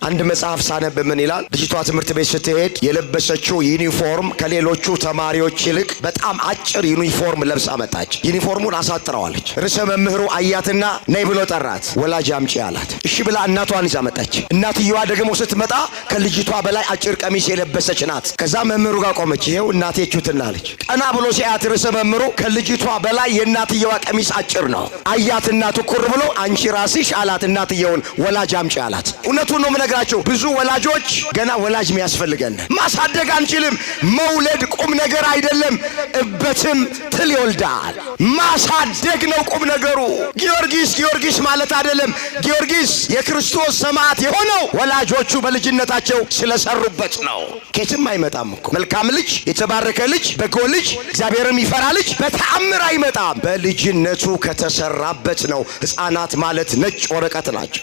አንድ መጽሐፍ ሳነብ ምን ይላል? ልጅቷ ትምህርት ቤት ስትሄድ የለበሰችው ዩኒፎርም ከሌሎቹ ተማሪዎች ይልቅ በጣም አጭር ዩኒፎርም ለብሳ መጣች። ዩኒፎርሙን አሳጥረዋለች። ርዕሰ መምህሩ አያትና ነይ ብሎ ጠራት። ወላጅ አምጪ አላት። እሺ ብላ እናቷን ይዛ መጣች። እናትየዋ ደግሞ ስትመጣ ከልጅቷ በላይ አጭር ቀሚስ የለበሰች ናት። ከዛ መምህሩ ጋር ቆመች። ይሄው እናቴ ቹትና አለች። ቀና ብሎ ሲያት ርዕሰ መምህሩ ከልጅቷ በላይ የእናትየዋ ቀሚስ አጭር ነው። አያትና ትኩር ብሎ አንቺ ራስሽ አላት እናትየውን። ወላጅ አምጪ አላት። እውነቱን ነው ነግራቸው። ብዙ ወላጆች ገና ወላጅ የሚያስፈልገን ማሳደግ አንችልም። መውለድ ቁም ነገር አይደለም። እበትም ትል ይወልዳል። ማሳደግ ነው ቁም ነገሩ። ጊዮርጊስ ማለት አይደለም። ጊዮርጊስ የክርስቶስ ሰማዕት የሆነው ወላጆቹ በልጅነታቸው ስለሰሩበት ነው። ከየትም አይመጣም እኮ መልካም ልጅ፣ የተባረከ ልጅ፣ በጎ ልጅ፣ እግዚአብሔርን የሚፈራ ልጅ በተአምር አይመጣም። በልጅነቱ ከተሰራበት ነው። ሕፃናት ማለት ነጭ ወረቀት ናቸው።